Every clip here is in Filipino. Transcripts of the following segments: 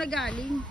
nagaling?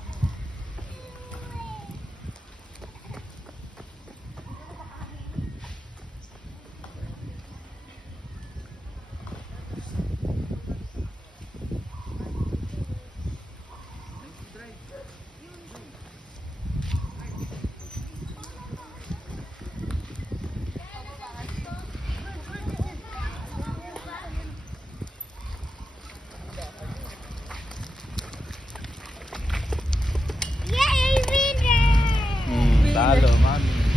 Yay, winner! Hmm, talo, mami.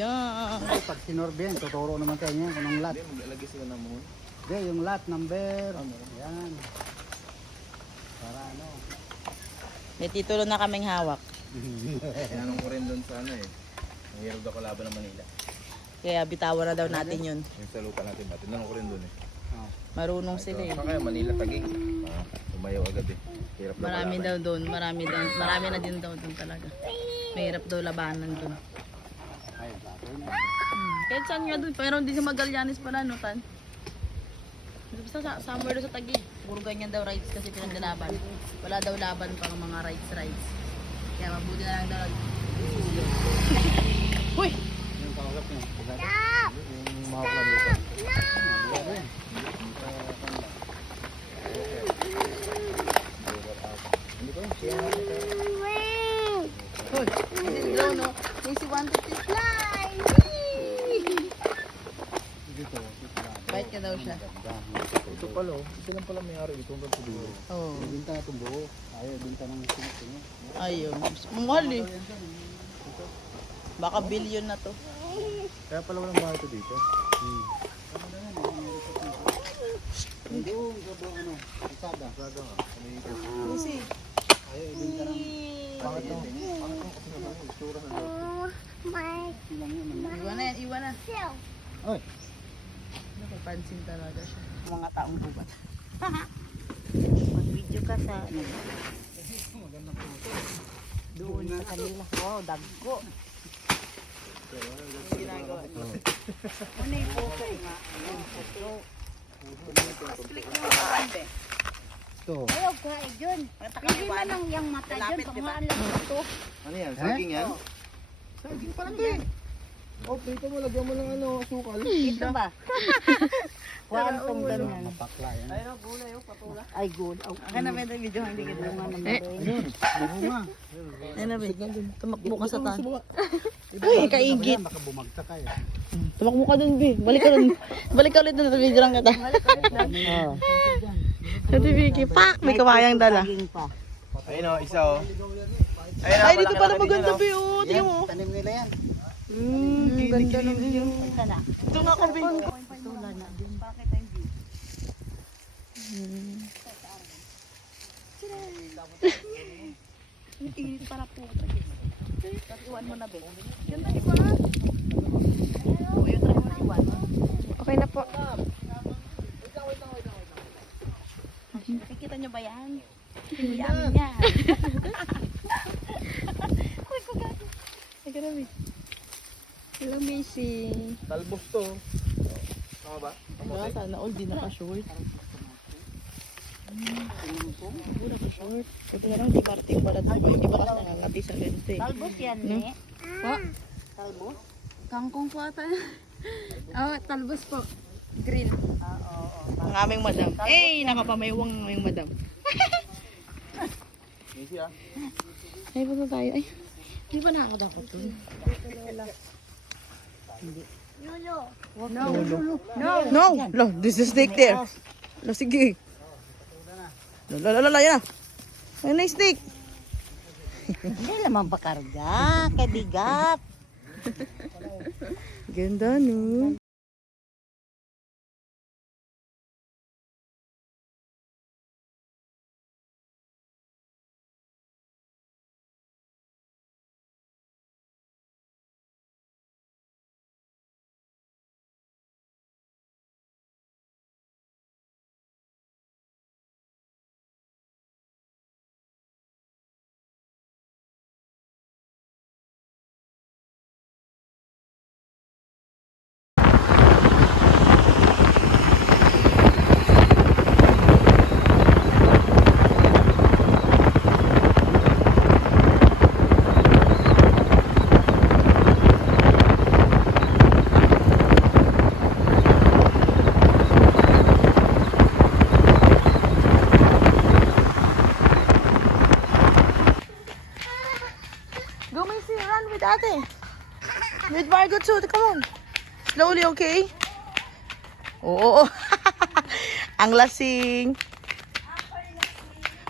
Yan, let's go. Pag sinorbihan, tuturo naman tayo niya kung anong lot. Hindi, maglalagay sila ng moon. Hindi, yung lot number. Yan. Para ano. May titulo na kaming hawak. Tinanong ko rin doon sa ano eh. Mahirap daw kalaban ng Manila. Kaya bitawan na daw natin yun. Yung sa lupa natin ba? Tinanong ko rin doon eh. Oh. Marunong sila eh. Saka kaya Manila tagig. Ah, tumayaw agad eh. Hirap daw Marami daw doon, marami daw, marami na din daw doon talaga. Mahirap daw labanan doon. Hmm. Kahit saan nga doon, pero hindi sa Magallanes pala, no, Tan? Basta sa, somewhere doon sa Taguig. Puro ganyan daw rides kasi pinagdalaban. Wala daw laban pang mga rides rides. Kaya mabuti na lang daw. Uy! Yung kausap niya. Stop! Yung mga kalupa. No! Hindi ko yun. Siya nga ito. Wing! Uy! Hindi daw, no? May si Wanted to Fly! Dito, dito lang. Bait ka daw siya. Ito pala oh. Ito lang pala may-ari dito hanggang sa dulo. Oo. Oh. Binta na itong buo. Ayaw, binta ng singit-singit. Ayun. Mahal eh. Baka billion na to. Kaya pala walang bahay ito dito. Hmm. Hindi, yung sobrang ano, isada. Sada nga. Ito? Kasi, Ayaw, ibinta ng Bakit to? Bakit to? Kasi naman yung. Oh, silang yun. ano. iwan na yan, iwan na. Oy, Napapansin talaga siya. Mga taong bubat. Mag-video ka sa ano. Doon sa kanila. Wow, dagko. Ginagawa. Ano yung puso nga? Ang. Click mo bande. ito. Ayaw ka eh, Jun. Hindi man lang yung mata Jun. Pangalan lang ito. Ano yan? Saging yan? Saging pa lang Oh, dito mo lagyan mo ng ano, asukal. Ito ba? Quantum ganyan. Mapakla yan. Ayun, oh, gulay, oh, patula. Ay, good. Oh, Akin na pwede video, hindi kita. ano naman Eh. nga. Ayun na. Tumakbo ka sa tan. Ay, kaigit. Baka bumagsak kayo. Tumakbo ka dun, be. Balik ka dun. Balik ka ulit dun, video lang kita. Oo. Ate Vicky, pak! May kawayang dala. Ayun o, isa o. Ayun Ay, dito pala maganda. Oh, tingnan mo. Tanim nila yan. Hmm, ganda ng view. Ito nga na din. Bakit ay hindi? Ang init para po. Iwan mo na, be. Ganda, di ba? O, yun, try mo na iwan. Okay na po. Nakikita niyo ba yan? Hindi amin yan. Uy, kagano. Ay, grabe. Hello, Macy. Talbos to. Tama ba? Diba, sana all di naka-short. Hmm, Oo, naka-short. Buti na lang di parting balat pa. Yung iba kasi nangangati sa lente. Talbos yan, No? eh. Pa? Talbos? Kangkong po ata. oh, talbos po. Grill. Ah, oo, oo. Ang aming madam. Eh, nakapamaywang ang aming madam. Easy ah. Ay, punta tayo. Ay, Di ba nakakatakot dun? No. No! No, this is snake there. No, sige. La la la la, yan na. Ayun na yung snake. Hindi naman pakarga. Kabigat. Ganda, no? Go, Macy, run with ate. Margot too, come on. Slowly, okay? Oo. Ang lasing.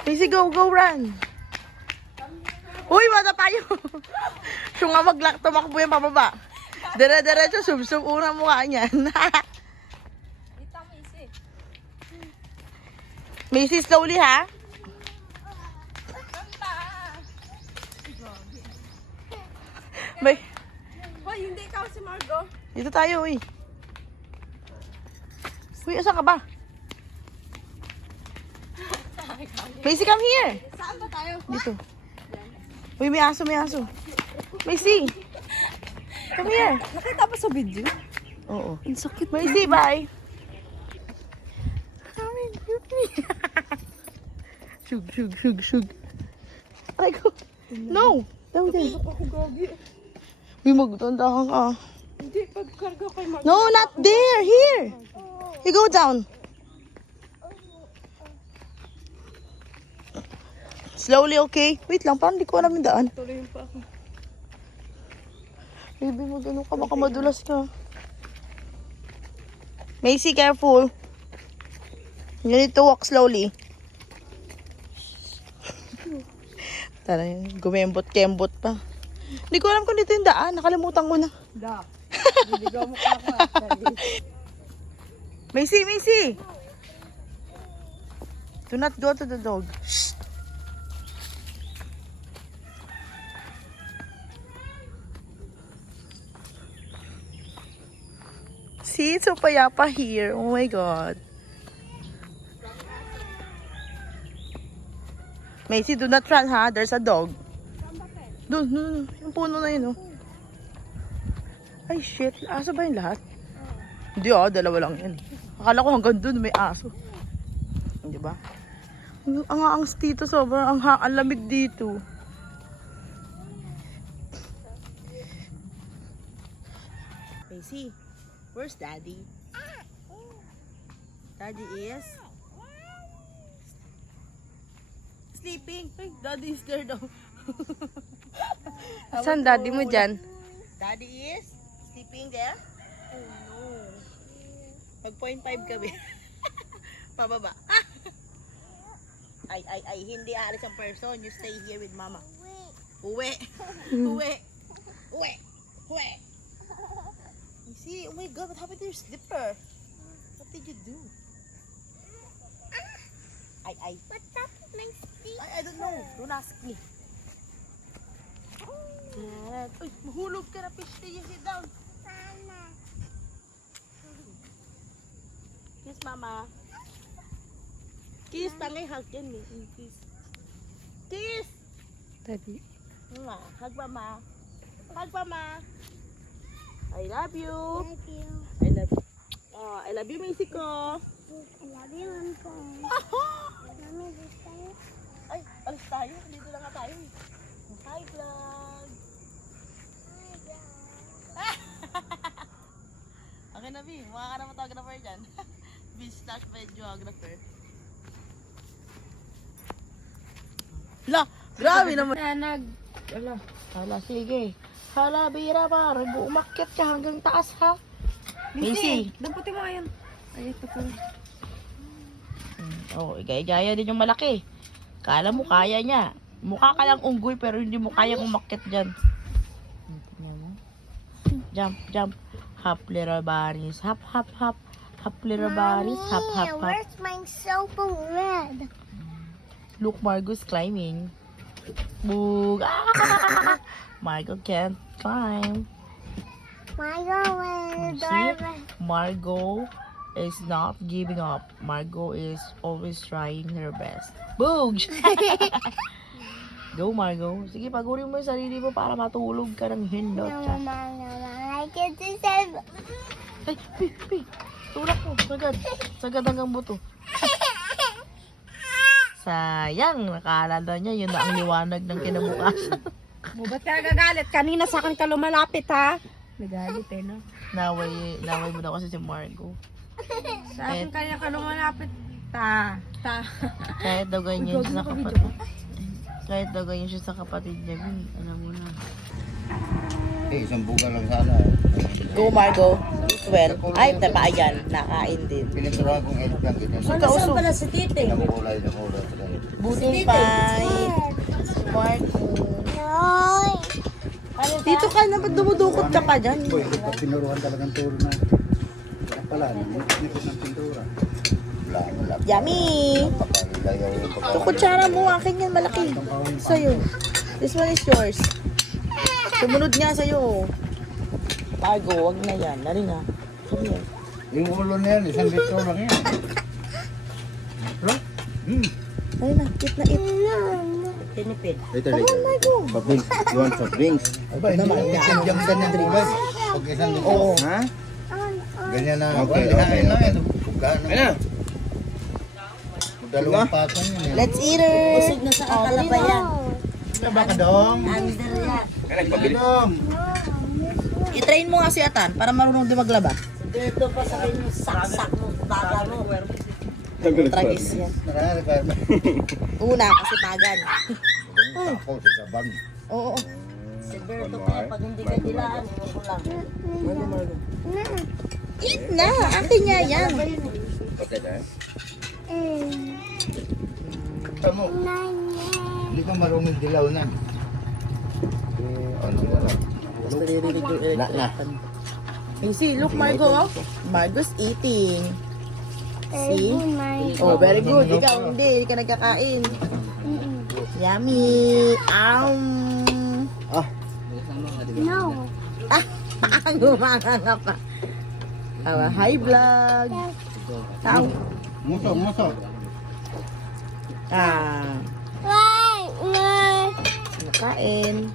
Macy, go, go, run. Uy, mata tayo. Siya nga maglak, tumakbo yung pababa. Dire-diretso, sub-sub una mukha niyan. Macy, slowly ha. May... Hoy, hindi ikaw si Margo. Dito tayo, uy. Uy, asan ka ba? Macy, come here. Saan ba tayo? Dito. Uy, may aso, may aso. Macy. Come here. Nakita ba sa video? Oo. Ang sakit. Macy, bye. Come me. shug, shug, shug, shug. Aray ko. No. Down there. Ako gagi. Uy, magtandahan ka. Hindi, pagkarga kay Margo. No, not there. Here. You go down. Slowly, okay? Wait lang, parang di ko alam yung daan. Tuloy pa ako. Baby, mag ano ka, baka madulas ka. Macy, careful. You need to walk slowly. Tara gumembot-kembot pa. Hindi ko alam kung dito yung daan, nakalimutan ko na. Da. Bibigyan mo ka ako. Macy, Macy! Do not go to the dog. Shh. See, it's so payapa here. Oh my God. Macy, do not run ha. There's a dog. Doon, doon, doon. Yung puno na yun, oh. Ay, shit. Aso ba yung lahat? Hindi ah, dalawa lang yan. Akala ko hanggang doon may aso. Hindi ba? Ang ang angas dito, sobrang ang, ha- ang lamig dito. Macy, where's daddy? Daddy is sleeping. Daddy is there daw. Saan daddy mo dyan? Daddy is sleeping there? Oh no. Mag 0.5 kami. Pababa. ay, ay, ay, hindi aalis ang person. You stay here with mama. Uwi. Uwi. Uwi. Uwi. You see, oh my god, what happened to your slipper? What did you do? Ay, ay. What's up with my feet? I, I don't know. Don't ask me. Yes. Uy, mahulog ka na, fish tail. Sit down. Kiss, mama. Kiss, tangay hug yan. Mm, Kiss. Kiss! Daddy. Mama, hug mama. Hug mama. I love you. Thank you. I love you. Oh, I love you, ko. I love you, Mom. Mami, this tayo. Ay, alis tayo. Dito lang nga tayo. Hi, vlog. Okay na, B. Mukha ka na photographer dyan. B slash videographer. La, grabe naman. Na nag Hala, hala, sige. Hala, bira pa. Umakyat ka hanggang taas, ha? Macy. Damputin mo ayan. Ay, ito po. Oo, oh, igaya din yung malaki. Kala mo kaya niya. Mukha ka lang unggoy pero hindi mo kayang umakyat dyan. Hmm. Jump, jump. Hop, little bunnies. Hop, hop, hop. Hop, little bunnies. Hop, hop, hop. Where's my soap red? Look, Margot's climbing. Boog. Ah! Margot can't climb. My God, See? Margot is not giving up. Margot is always trying her best. Boog! Go, Margot. Sige, pagurin mo yung sarili mo para matulog ka ng hindot. No, Cha. Mama, no, Get to say. Ay, pi, pi. Tulak mo. Sagad. Sagad hanggang buto. Sayang. Nakaalala niya. Yun na ang liwanag ng kinabukasan. Mo ba't ka nagagalit? Kanina sa akin ka lumalapit ha. Nagalit eh no. naway, naway mo daw kasi si Margot. Sa akin kanya ka lumalapit. Ta. Ta. Kahit daw ganyan siya sa kapatid. Kahit daw ganyan siya sa kapatid niya, Bin. Alam mo na. Eh, isang buga lang sana. Go, Margo. Well, ay, tapa, ayan. Nakain din. Piniturahan kong edit lang ganyan. So, kausok. si Tite? Nakukulay, nakulay. Buting pie. Margo. No. Dito ka na, ba't dumudukot ka pa dyan? Uy, ito pinuruan talagang turo na. Kaya pala, nipit ng pintura. Yummy! Ito, kutsara mo. Akin yan, malaki. Sa'yo. This one is yours. Sumunod nga sa'yo. Margo, wag na yan. Nari na. Yung ulo na yan, isang litro lang yan. Hmm. Ayun na, eat na eat. Tinipid. Later, later. Margo. Soft drinks. You want soft drinks? Aba, hindi mo ganyan ganyan drinks. Pag isang litro. Oo. Ha? Ganyan na. Okay, okay. okay. Ano? Dalawang patong yun eh. Let's eat it. Busog na sa kakalabayan. Taba ka dong. Under yan. Dong. I-train mo nga si Atan para marunong din maglaba. Dito pa sa akin yung saksak mo. Baga mo. Tragis yan. Una, kasi pagan. Ako sa sabang. Oo. Si Berto kaya pag hindi ka dilaan, iwan ko lang. Eat na. Akin niya yan. Okay na. Mm. Tamo. Nine. Hindi ka marunong dilaw na. Ano na lang. Na, na. You see, look Margo. oh. Margo's eating. See? Oh, very good. Ikaw, hindi. Hindi ka nagkakain. Yummy. Um. No. Ah, gumanga nga pa. Ah, hi vlog. Tao. Muso, muso. Ah. No.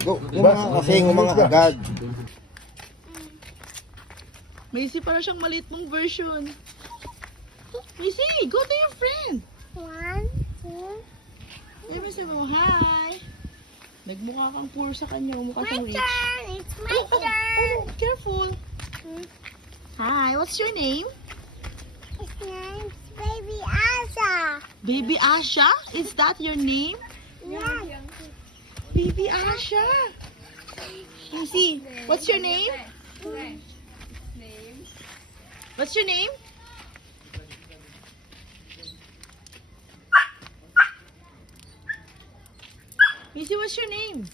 Go, yung mga kasi yung mga agad. Macy, para siyang maliit mong version. Macy, go to your friend. One, two. Sabi sa mo, hi. Nagmukha kang poor sa kanya. Mukha My siyang rich. turn. It's my turn. Oh, careful. Hi, what's your name? His name's Baby Asa. Baby Asha? Is that your name? Yeah. Baby Asha. Macy, what's your name? What's your name? Missy, what's your name?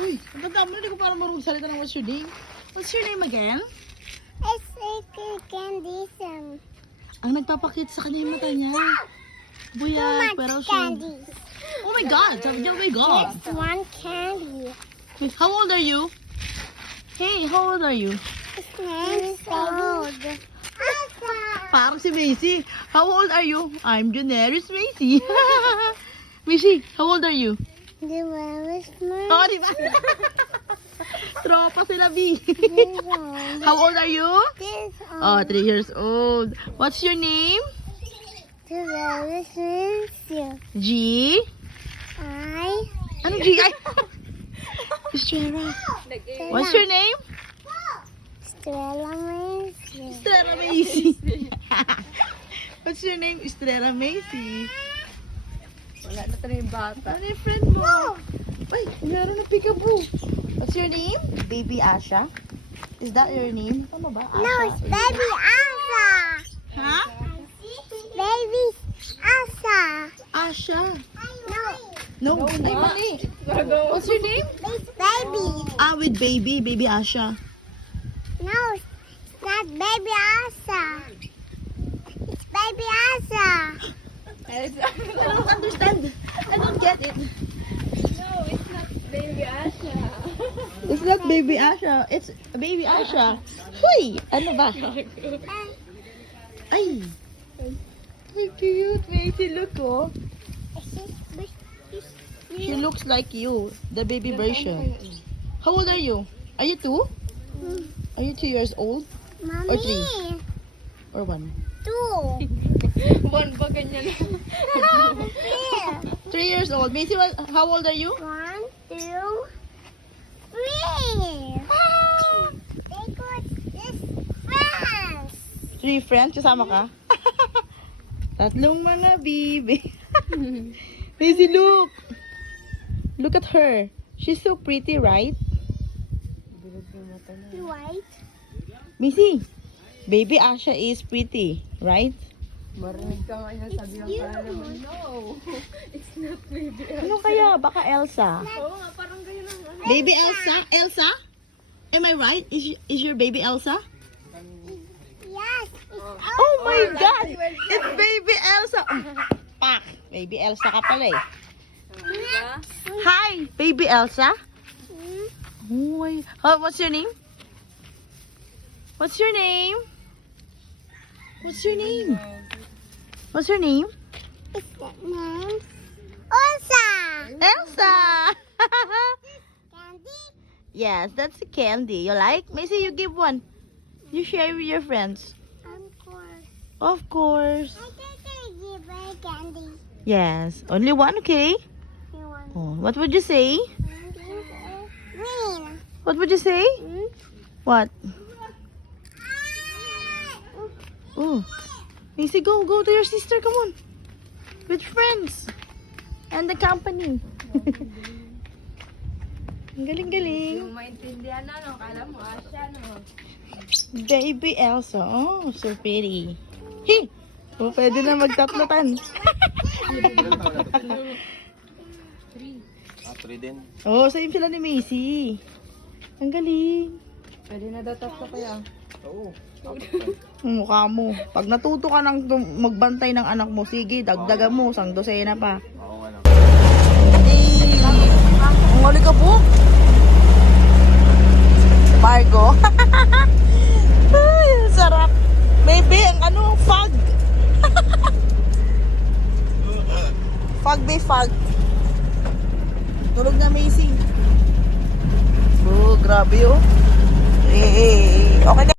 Uy, ang ganda mo hindi ko parang marunong salita ng what's your name. What's your name again? It's candy some. Ang nagpapakit sa kanya yung mata niya. Buya, pero Much candies. Oh my God, oh my God. Just one candy. How old are you? Hey, how old are you? Name's old. Parang si Macy. How old are you? I'm Daenerys Macy. Macy, how old are you? With my Oh, di ba? Tropa sila, B. how old are you? This Oh, three years old. What's your name? The one with my G? I. Ano G? Ay! Estrella. What's your name? Stella Macy. Estrella Macy. What's your name? Estrella Macy. Wala na tayo yung bata. Ano yung friend mo? Ay, meron na peekaboo. What's your name? Baby Asha? Is that your name? Tama ba? Asha? No, it's baby Asa. Ha? Baby Asa. Asha. No, No, mali. What's your name? it's baby. Ah, with baby. Baby Asha. No, it's not baby Asa. It's baby Asa. I don't understand. I don't get it. It's not baby Asha. It's baby Asha. Hoy! Ano ba? Ay! Ay, cute. Macy, look, oh. She looks like you, the baby version. How old are you? Are you two? Are you two years old? Or three? Mommy, Or one? two. Bon ba ganyan? Three. Three years old. Macy, how old are you? One, two, three. They got this fast. Three friends? Kasama ka? Tatlong mga bibi. Macy, look! Look at her. She's so pretty, right? You white? Missy, baby Asha is pretty, right? Marinig ka nga niya, sabi lang naman. No, it's not baby. Ano kaya? Baka Elsa. Oo nga, parang ganyan ang ano. Baby Elsa? Elsa? Am I right? Is, is your baby Elsa? Yes. It's Oh my God! It's baby Elsa! Pak! Baby Elsa ka pala eh. Hi, baby Elsa. Mm, Oh my... Huh, what's your name? What's your name? What's your name? What's your name? It's the name. Elsa. Elsa! Candy. yes, that's a candy. You like? Macy, you give one. You share with your friends. Of course. Of course. I think I give her candy. Yes. Only one, okay? Oh, what would you say? What would you say? What? Oh. Macy, go. Go to your sister. Come on. With friends. And the company. galing, galing. Yung maintindihan na, no? Kala mo, Asya, no? Baby Elsa. Oh, so pretty. Hey! Oh, pwede na magtatlatan. 3 din. Oo, oh, same sila ni Macy. Ang galing. Pwede na daw tatlo kaya. Oo. Ang mukha mo. Pag natuto ka ng magbantay ng anak mo, sige, dagdagan mo, sang dosena pa. Oo, ano. Hey! Ang huli ka po. Pargo. Ay, sarap. Maybe, ang ano, fog. fog be fog. Tulog na Macy. Oh, grabe oh. Eh, eh, eh. Okay na.